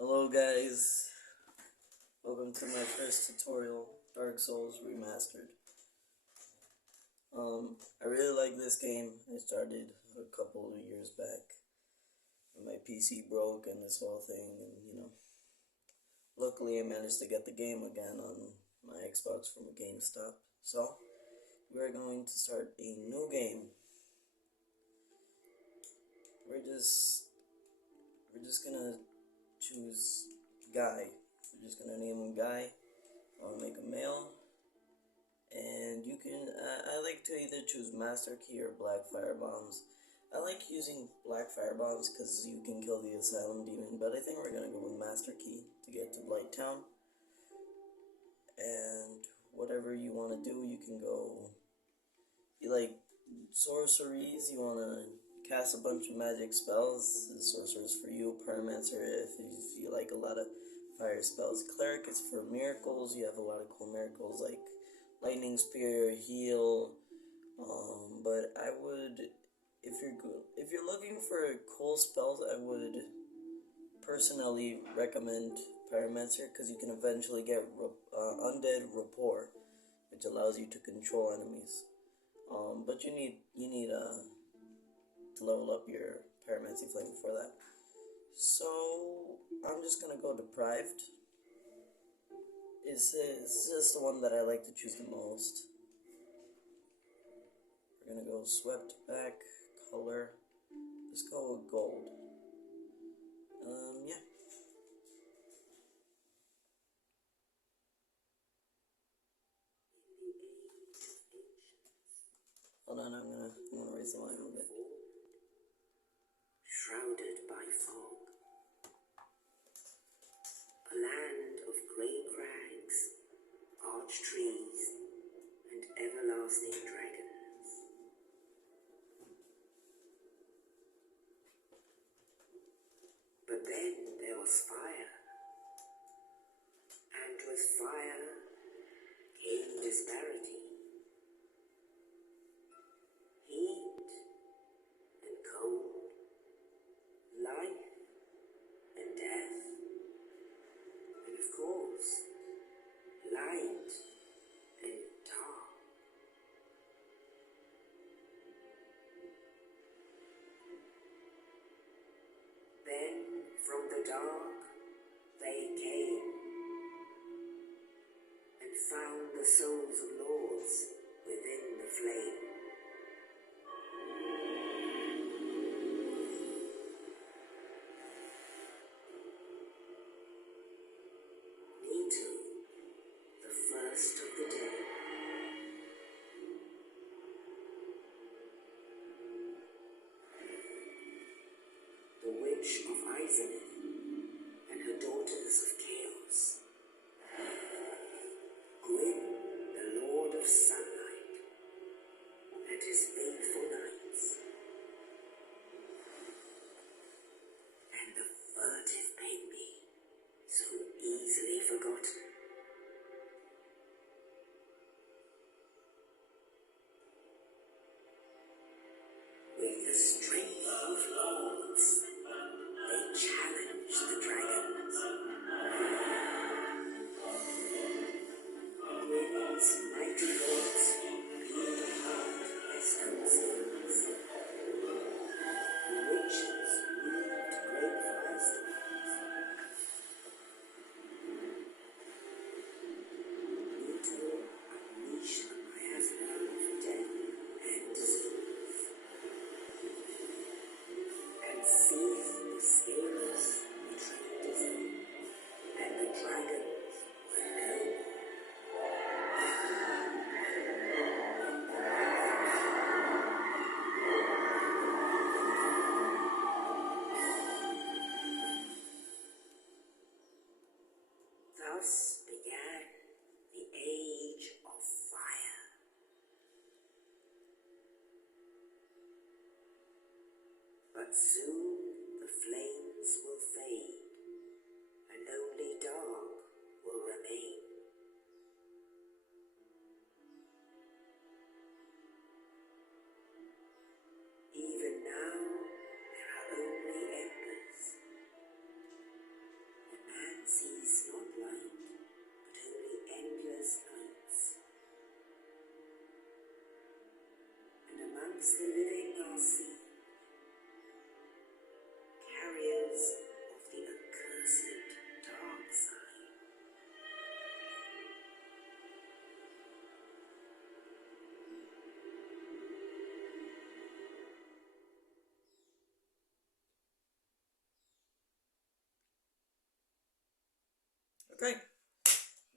Hello guys, welcome to my first tutorial, Dark Souls Remastered. I really like this game. I started a couple of years back. My PC broke and this whole thing, and luckily I managed to get the game again on my Xbox from a GameStop. So, we're going to start a new game. We're just gonna choose Guy. We're just gonna name him Guy. I'll make a male, and you can. I like to either choose Master Key or Black Fire Bombs. I like using Black Fire Bombs because you can kill the Asylum Demon, but I think we're gonna go with Master Key to get to Blight Town. And whatever you want to do, you can go. You like sorceries? You want to cast a bunch of magic spells? Sorcerer's for you. Pyromancer if you like a lot of fire spells. Cleric is for miracles. You have a lot of cool miracles like lightning spear, heal. But I would, if you're looking for cool spells, I would personally recommend Pyromancer because you can eventually get undead rapport, which allows you to control enemies. But you need to level up your Pyromancy Flame for that. So I'm just gonna go Deprived. It's just the one that I like to choose the most. We're gonna go Swept Back color. Let's go with gold. Yeah. Hold on, I'm gonna raise the line a little bit. Shrouded by fog, a land of grey crags, arch trees, and everlasting dragons. But then there was fire, and with fire came disparity. Heat and cold, life and death, and of course, light and dark. Then from the dark they came and found the souls of lords within the flame. The first of the day. The witch of Izalith and her daughters of chaos. Gwyn, the lord of sunlight, and his faithful knights. And the furtive Pygmy, so easily forgotten. With the strength of lords, they challenged the dragons. Gwyn's mighty lords peeled apart their stone cities. The witches weaved great firestorms. Nito unleashed the miasma of death and disease. And seized the scales betrayed his own, and the dragons were no more. Thus began the Age of Fire. But soon the flames will fade, and only dark will remain. Even now, there are only embers. The Okay.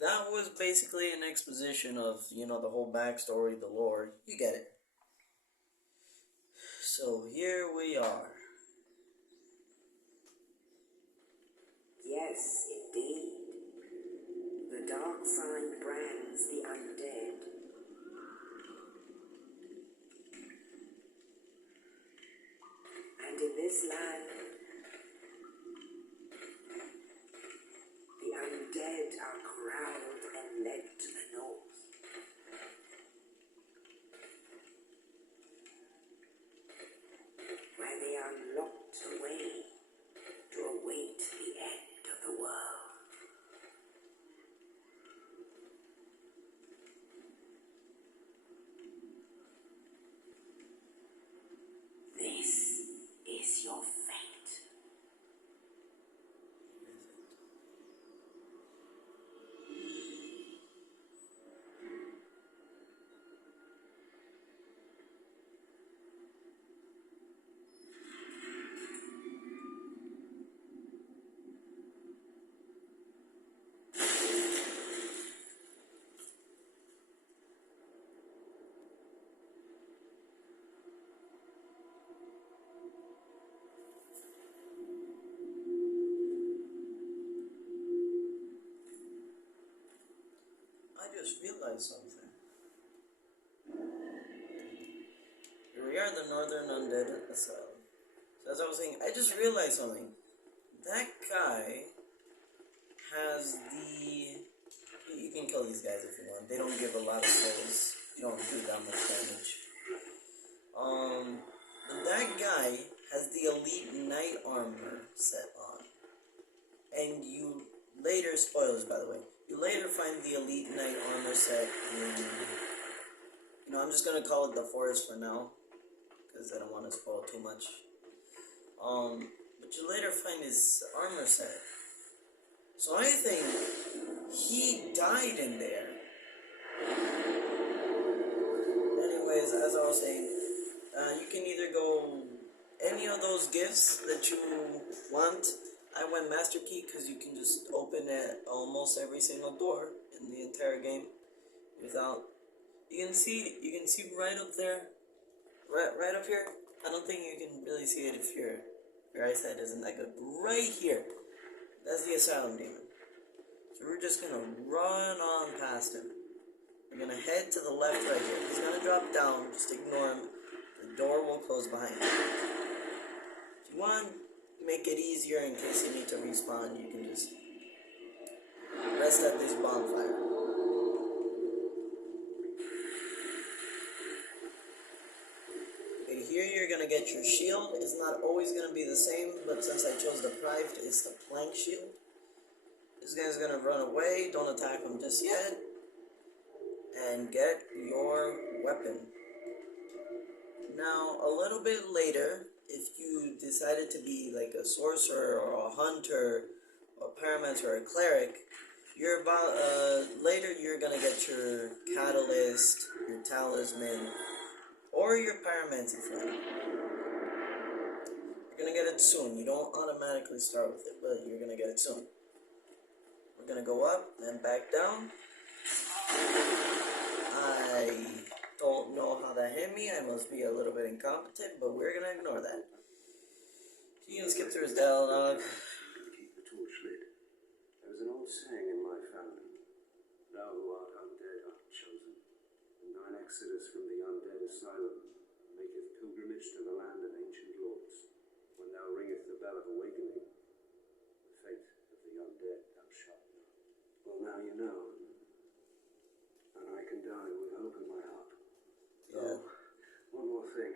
That was basically an exposition of, you know, the whole backstory, the lore. You get it. So here we are. Yes, indeed. The dark sign brands the undead. And in this land, the undead are corralled and led to the north. Where they are locked away to await the end of the world. This is your fate. I just realized something. Here we are, the Northern Undead Asylum. So as I was saying, I just realized something. That guy has the... You can kill these guys if you want. They don't give a lot of souls. You don't do that much damage. That guy has the Elite Knight armor set on. And you later, spoilers by the way, you later find the Elite Knight armor set in, you know, I'm just gonna call it the forest for now, because I don't want to spoil too much. But you later find his armor set. So I think he died in there. Anyways, as I was saying, you can either go any of those gifts that you want. I went Master Key because you can just open it almost every single door in the entire game without. You can see right up there, right up here. I don't think you can really see it if your eyesight isn't that good. Right here, that's the Asylum Demon. So we're just gonna run on past him. We're gonna head to the left right here. He's gonna drop down. Just ignore him. The door will close behind him. If you want to make it easier in case you need to respawn, you can just rest at this bonfire. Okay, here you're gonna get your shield. It's not always gonna be the same, but since I chose the Prived, it's the plank shield. This guy's gonna run away. Don't attack him just yet. And get your weapon. Now, a little bit later, if you decided to be like a sorcerer or a hunter or a pyromancer or a cleric, you're about later you're gonna get your catalyst, your talisman, or your pyromancy flame. You're gonna get it soon. You don't automatically start with it, but you're gonna get it soon. We're gonna go up and back down. I don't know how that hit me. I must be a little bit incompetent, but we're gonna ignore that. You can skip through his dialogue. Keep the torch lit. There was an old saying in my family: "Thou who art undead art chosen." And thine exodus from the undead asylum maketh pilgrimage to the land of ancient lords. When thou ringeth the bell of awakening, the fate of the undead thou shalt know. Well, now you know. And I can die with hope in my heart. Yeah. Oh, one more thing.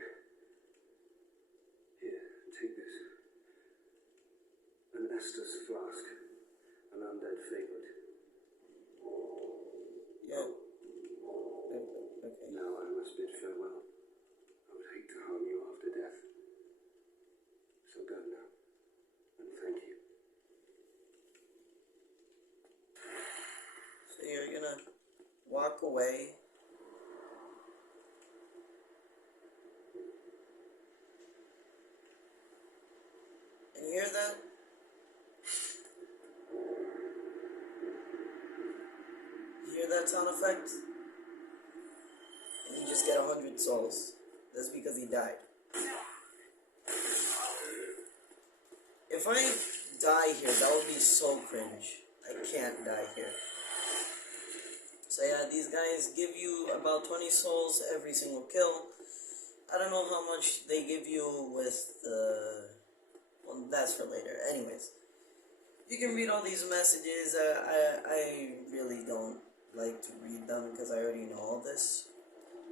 Here, take this. An Estus flask. An undead favorite. Yeah. Okay. Now I must bid farewell. I would hate to harm you after death. So go now. And thank you. So you're gonna walk away. And you hear that? that sound effect? And you just get 100 souls. That's because he died. If I die here, that would be so cringe. I can't die here. So yeah, these guys give you about 20 souls every single kill. I don't know how much they give you with the... Well, that's for later. Anyways, you can read all these messages. I really don't like to read them because I already know all this.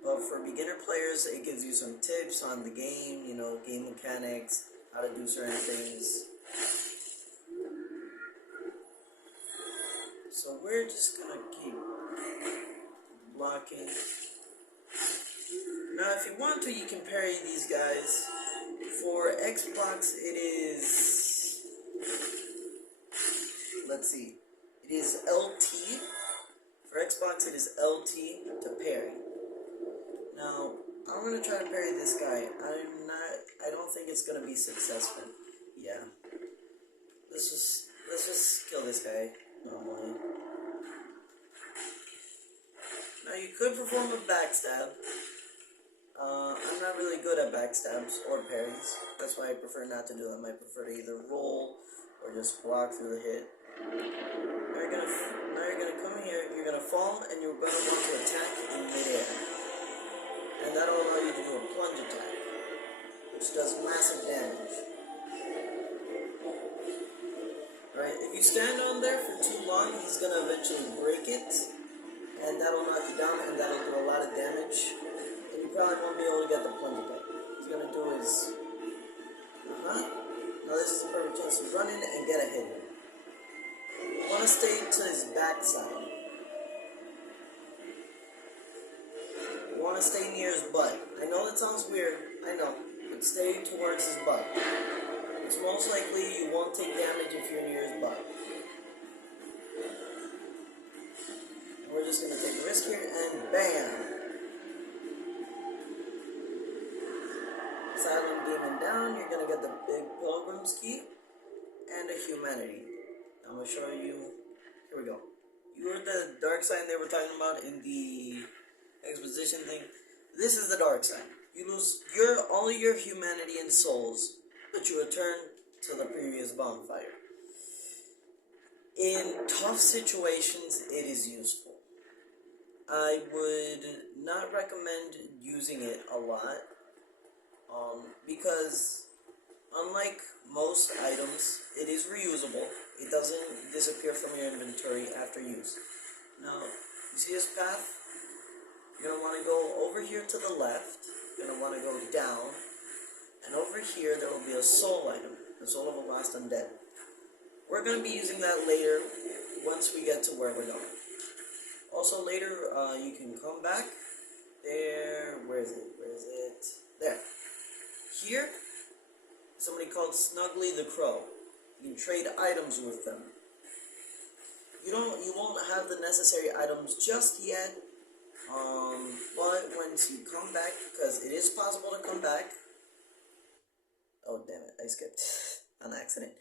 But for beginner players, it gives you some tips on the game, you know, game mechanics, how to do certain things. So we're just gonna keep blocking. Now, if you want to, you can parry these guys. For Xbox, it is... Let's see. It is LT. For Xbox, it is LT to parry. Now, I'm gonna try to parry this guy. I don't think it's gonna be successful. Yeah. Let's just kill this guy normally. Now, you could perform a backstab. I'm not really good at backstabs or parries. That's why I prefer not to do them. I prefer to either roll or just block through the hit. Now you're gonna come here, you're gonna fall, and you're gonna want to attack in midair. And that'll allow you to do a plunge attack, which does massive damage. Right, if you stand on there for too long, he's gonna eventually break it, and that'll knock you down, and that'll do a lot of damage. And you probably won't be able to get the plunge attack. He's gonna do his... Now this is a perfect chance to run in and get a hit in. You want to stay to his backside. You want to stay near his butt. I know that sounds weird, I know, but stay towards his butt. It's most likely you won't take damage if you're near his butt. We're just gonna take a risk here, and bam! Asylum demon down, you're gonna get the big pilgrim's key and a humanity. I'm gonna show you. Here we go. You heard the dark sign they were talking about in the exposition thing. This is the dark sign. You lose all your humanity and souls, but you return to the previous bonfire. In tough situations, it is useful. I would not recommend using it a lot. Because unlike most items, it is reusable. It doesn't disappear from your inventory after use. Now, you see this path? You're going to want to go over here to the left. You're going to want to go down. And over here, there will be a soul item. The soul of a lost undead. We're going to be using that later once we get to where we're going. Also later, you can come back. There, where is it? There. Here, somebody called Snuggly the Crow. You can trade items with them. You won't have the necessary items just yet. But once you come back, because it is possible to come back. Oh damn it, I skipped on accident.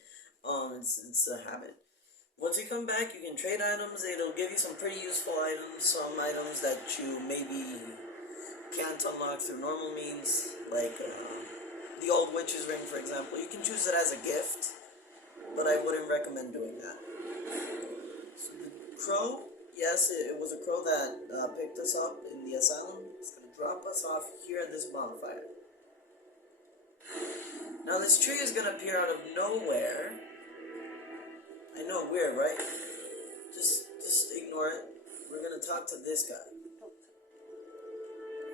It's a habit. Once you come back, you can trade items. It'll give you some pretty useful items. Some items that you maybe can't unlock through normal means, like the old witch's ring, for example. You can choose it as a gift, but I wouldn't recommend doing that. So the crow, yes, it was a crow that picked us up in the asylum. It's going to drop us off here at this bonfire. Now this tree is going to appear out of nowhere. I know, weird, right? Just ignore it. We're going to talk to this guy.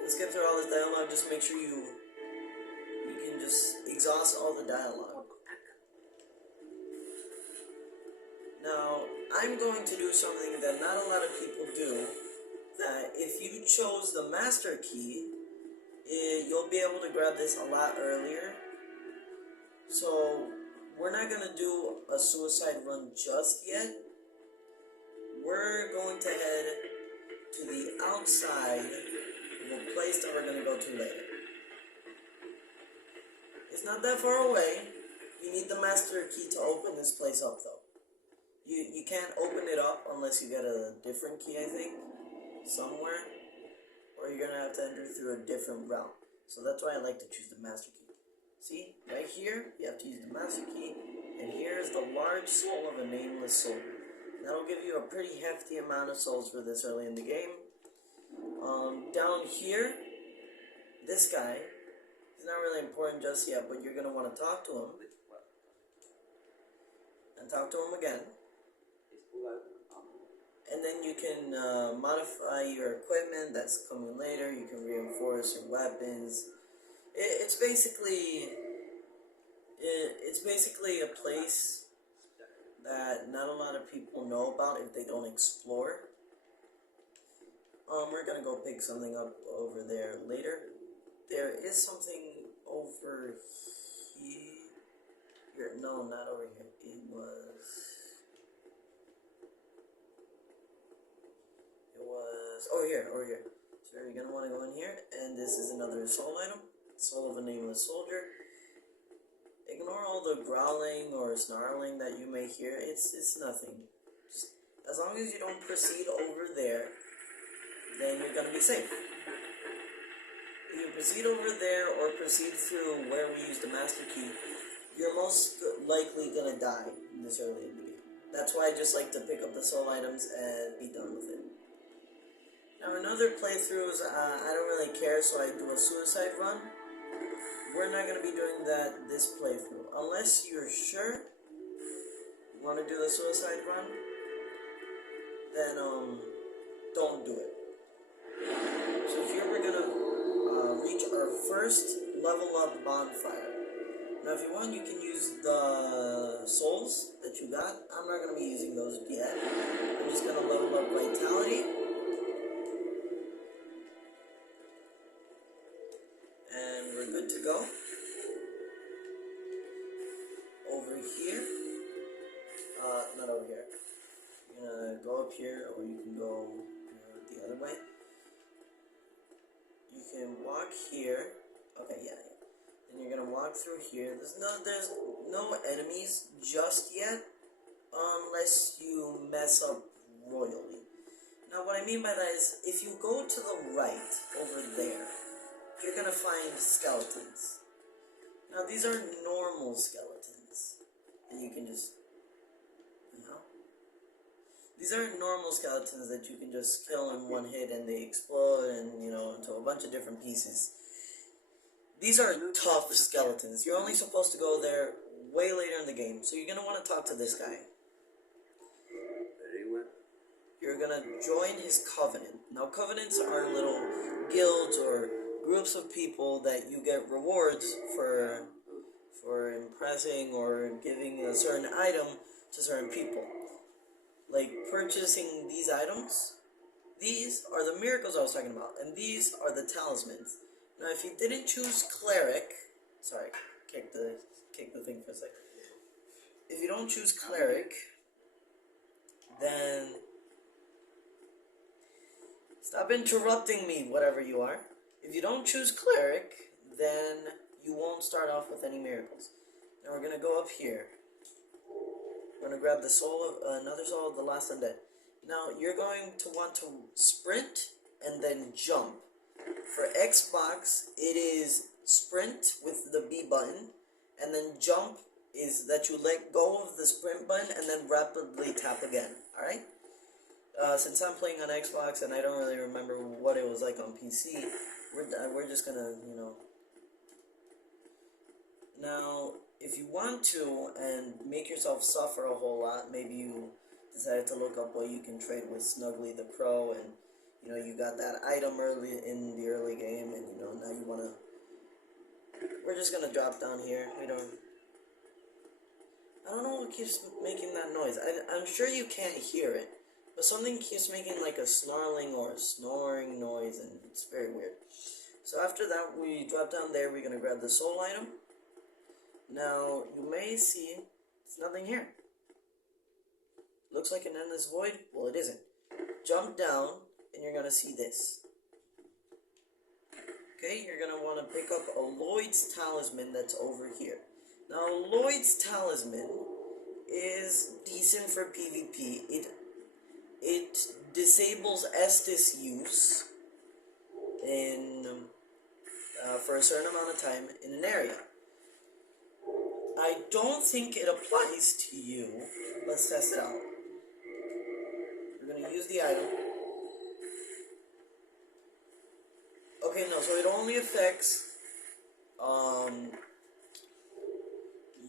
Let's get through all this dialogue. Just make sure you can just exhaust all the dialogue. Now, I'm going to do something that not a lot of people do. That if you chose the master key, you'll be able to grab this a lot earlier. So, we're not going to do a suicide run just yet. We're going to head to the outside of a place that we're going to go to later. It's not that far away. You need the master key to open this place up though. You can't open it up unless you get a different key, I think. somewhere, or you're gonna have to enter through a different route. So that's why I like to choose the master key. See, right here, you have to use the master key, and here is the large soul of a nameless soul. That'll give you a pretty hefty amount of souls for this early in the game. Down here, this guy, he's not really important just yet, but you're gonna want to talk to him, and talk to him again. And then you can modify your equipment that's coming later. You can reinforce your weapons. It's basically a place that not a lot of people know about if they don't explore. We're gonna go pick something up over there later. There is something over here. No, not over here. It was over here. So you're gonna want to go in here, and this is another soul item, soul of a nameless soldier. Ignore all the growling or snarling that you may hear. It's nothing. Just, as long as you don't proceed over there, then you're gonna be safe. If you proceed over there or proceed through where we use the master key, you're most likely gonna die this early in the game. That's why I just like to pick up the soul items and be done with it. Now in other playthroughs, I don't really care, so I do a suicide run. We're not going to be doing that this playthrough. Unless you're sure you want to do the suicide run, then don't do it. So here we're going to reach our first level up bonfire. Now if you want, you can use the souls that you got. I'm not going to be using those yet. I'm just going to level up vitality. And we're good to go. Over here. Not over here. You're gonna go up here, or you can go the other way. You can walk here. Okay, yeah. Then you're gonna walk through here. There's no enemies just yet, unless you mess up royally. Now, what I mean by that is, if you go to the right over there, you're gonna find skeletons. Now these are normal skeletons that you can just, these are normal skeletons that you can just kill in one hit and they explode and, into a bunch of different pieces. These are tough skeletons. You're only supposed to go there way later in the game, so you're gonna want to talk to this guy. You're gonna join his covenant. Now covenants are little guilds or groups of people that you get rewards for impressing or giving a certain item to certain people. Like purchasing these items. These are the miracles I was talking about, and these are the talismans. Now if you didn't choose cleric, sorry, kick the thing for a second. If you don't choose cleric, then stop interrupting me, whatever you are. If you don't choose cleric, then you won't start off with any miracles. Now we're gonna go up here. We're gonna grab the soul of another soul of the last undead. Now you're going to want to sprint and then jump. For Xbox, it is sprint with the B button, and then jump is that you let go of the sprint button and then rapidly tap again. All right. Since I'm playing on Xbox and I don't really remember what it was like on PC, we're just gonna, Now, if you want to and make yourself suffer a whole lot, maybe you decided to look up what you can trade with Snuggly the Crow, and you got that item early in the early game, and now you wanna. We're just gonna drop down here. I don't know what keeps making that noise. I'm sure you can't hear it. But something keeps making like a snarling or a snoring noise, and it's very weird. So after that, we drop down there. We're going to grab the soul item. Now, you may see it's nothing here. Looks like an endless void. Well, it isn't. Jump down, and you're going to see this. Okay, you're going to want to pick up a Lloyd's Talisman that's over here. Now, Lloyd's Talisman is decent for PvP. it disables Estes use in for a certain amount of time in an area. I don't think it applies to you. Let's test it out. We're going to use the item. Okay, no, so it only affects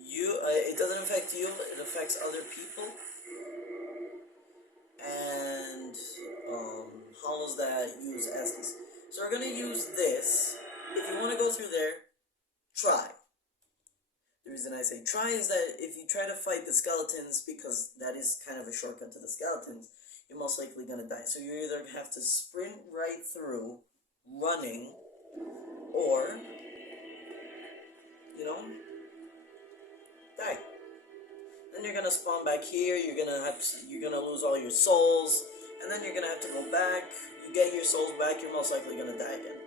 you. It doesn't affect you. It affects other people and hollows that use Estes. So we're gonna use this. If you want to go through there, try. The reason I say try is that if you try to fight the skeletons, because that is kind of a shortcut to the skeletons, you're most likely gonna die. So you either have to sprint right through, running, or die. Then you're gonna spawn back here. You're gonna lose all your souls, and then you're gonna have to go back. You get your souls back, you're most likely gonna die again.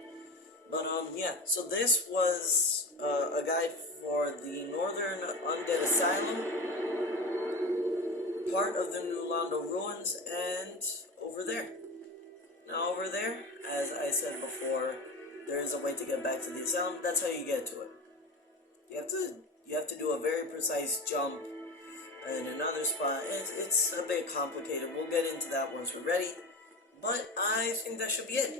But yeah. So this was a guide for the Northern Undead Asylum, part of the New Londo Ruins, and over there. Now over there, as I said before, there is a way to get back to the asylum. That's how you get to it. You have to do a very precise jump in another spot. It's a bit complicated. We'll get into that once we're ready. But I think that should be it.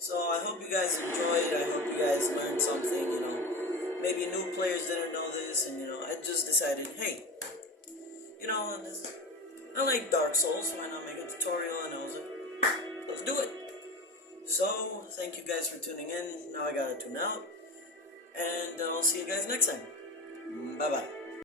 So I hope you guys enjoyed. I hope you guys learned something. Maybe new players didn't know this, and I just decided, hey, I like Dark Souls. Why not make a tutorial? And I was like, let's do it. So thank you guys for tuning in. Now I gotta tune out, and I'll see you guys next time. Bye bye.